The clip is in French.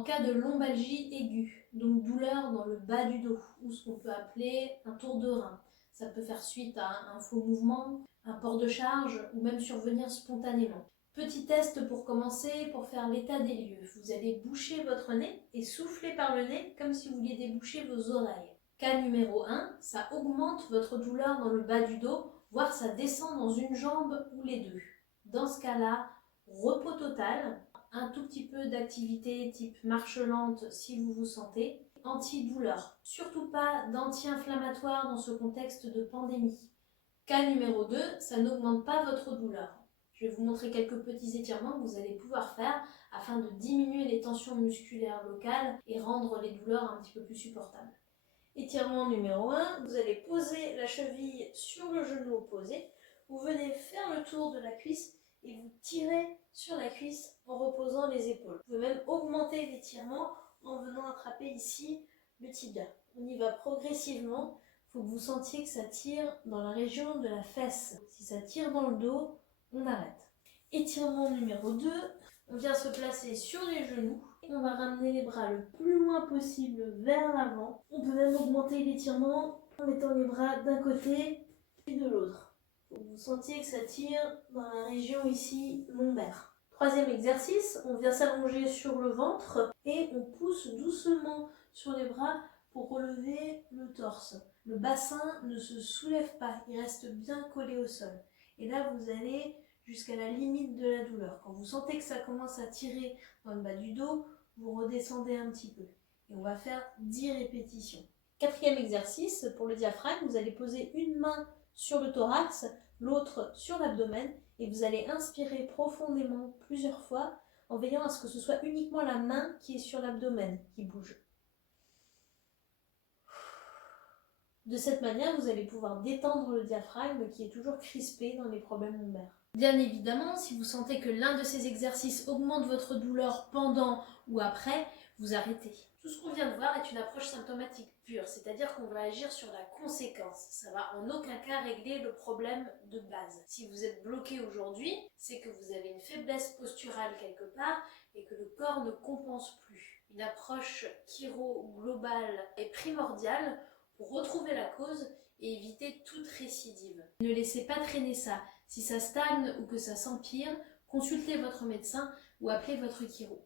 En cas de lombalgie aiguë, donc douleur dans le bas du dos, ou ce qu'on peut appeler un tour de rein, ça peut faire suite à un faux mouvement, un port de charge ou même survenir spontanément. Petit test pour commencer, pour faire l'état des lieux. Vous allez boucher votre nez et souffler par le nez comme si vous vouliez déboucher vos oreilles. Cas numéro 1, ça augmente votre douleur dans le bas du dos, voire ça descend dans une jambe ou les deux. Dans ce cas-là, repos total, un tout petit peu d'activité type marche lente si vous vous sentez, antidouleur. Surtout pas d'anti-inflammatoire dans ce contexte de pandémie. Cas numéro 2, ça n'augmente pas votre douleur. Je vais vous montrer quelques petits étirements que vous allez pouvoir faire afin de diminuer les tensions musculaires locales et rendre les douleurs un petit peu plus supportables. Étirement numéro 1, vous allez poser la cheville sur le genou opposé. Vous venez faire le tour de la cuisse et vous tirez sur la cuisse en reposant les épaules. Vous pouvez même augmenter l'étirement en venant attraper ici le tibia. On y va progressivement. Il faut que vous sentiez que ça tire dans la région de la fesse. Si ça tire dans le dos, on arrête. Étirement numéro 2, on vient se placer sur les genoux. On va ramener les bras le plus loin possible vers l'avant. On peut même augmenter l'étirement en mettant les bras d'un côté et de l'autre. Vous sentiez que ça tire dans la région ici lombaire. Troisième exercice, on vient s'allonger sur le ventre et on pousse doucement sur les bras pour relever le torse. Le bassin ne se soulève pas, il reste bien collé au sol. Et là, vous allez jusqu'à la limite de la douleur. Quand vous sentez que ça commence à tirer dans le bas du dos, vous redescendez un petit peu. Et on va faire 10 répétitions. Quatrième exercice, pour le diaphragme, vous allez poser une main sur le thorax, l'autre sur l'abdomen, et vous allez inspirer profondément plusieurs fois en veillant à ce que ce soit uniquement la main qui est sur l'abdomen qui bouge. De cette manière, vous allez pouvoir détendre le diaphragme qui est toujours crispé dans les problèmes lombaires. Bien évidemment, si vous sentez que l'un de ces exercices augmente votre douleur pendant ou après, vous arrêtez. Tout ce qu'on vient de voir est une approche symptomatique pure, c'est-à-dire qu'on va agir sur la conséquence. Ça va en aucun cas régler le problème de base. Si vous êtes bloqué aujourd'hui, c'est que vous avez une faiblesse posturale quelque part et que le corps ne compense plus. Une approche chiro-globale est primordiale pour retrouver la cause et éviter toute récidive. Ne laissez pas traîner ça. Si ça stagne ou que ça s'empire, consultez votre médecin ou appelez votre chiro.